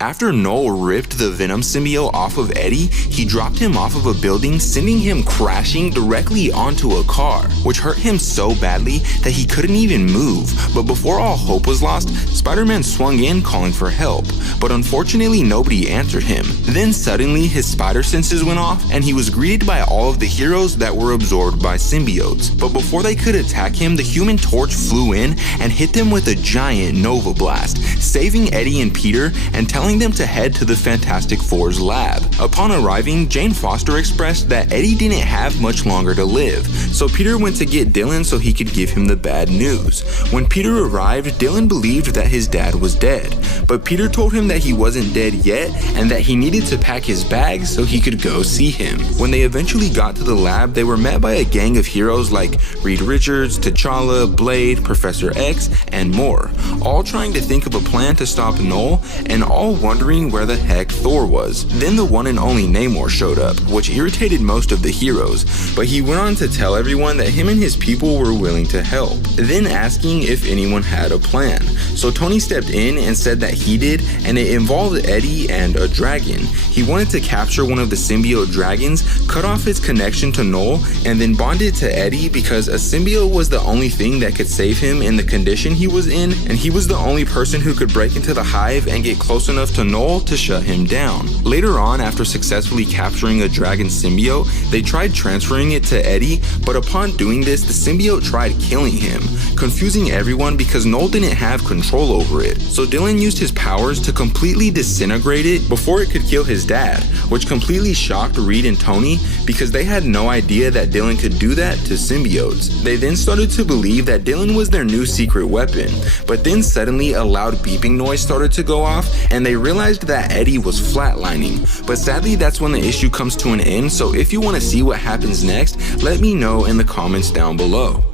After Knull ripped the Venom symbiote off of Eddie, he dropped him off of a building, sending him crashing directly onto a car, which hurt him so badly that he couldn't even move. But before all hope was lost, Spider-Man swung in calling for help, but unfortunately nobody answered him. Then suddenly his spider senses went off and he was greeted by all of the heroes that were absorbed by symbiotes. But before they could attack him, the Human Torch flew in and hit them with a giant Nova Blast, saving Eddie and Peter and telling them to head to the Fantastic Four's lab. Upon arriving, Jane Foster expressed that Eddie didn't have much longer to live, so Peter went to get Dylan so he could give him the bad news. When Peter arrived, Dylan believed that his dad was dead, but Peter told him that he wasn't dead yet and that he needed to pack his bags so he could go see him. When they eventually got to the lab, they were met by a gang of heroes like Reed Richards, T'Challa, Blade, Professor X, and more, all trying to think of a plan to stop Knull and all wondering where the heck Thor was. Then the one and only Namor showed up, which irritated most of the heroes, but he went on to tell everyone that him and his people were willing to help, then asking if anyone had a plan. So Tony stepped in and said that he did, and it involved Eddie and a dragon. He wanted to capture one of the symbiote dragons, cut off his connection to Knull, and then bond it to Eddie because a symbiote was the only thing that could save him in the condition he was in, and he was the only person who could break into the hive and get close enough to Knull to shut him down. Later on, after successfully capturing a dragon symbiote, they tried transferring it to Eddie, but upon doing this, the symbiote tried killing him, confusing everyone because Knull didn't have control over it. So Dylan used his powers to completely disintegrate it before it could kill his dad, which completely shocked Reed and Tony because they had no idea that Dylan could do that to symbiotes. They then started to believe that Dylan was their new secret weapon, but then suddenly a loud beeping noise started to go off and they realized that Eddie was flatlining. But sadly, that's when the issue comes to an end, so if you want to see what happens next, let me know in the comments down below.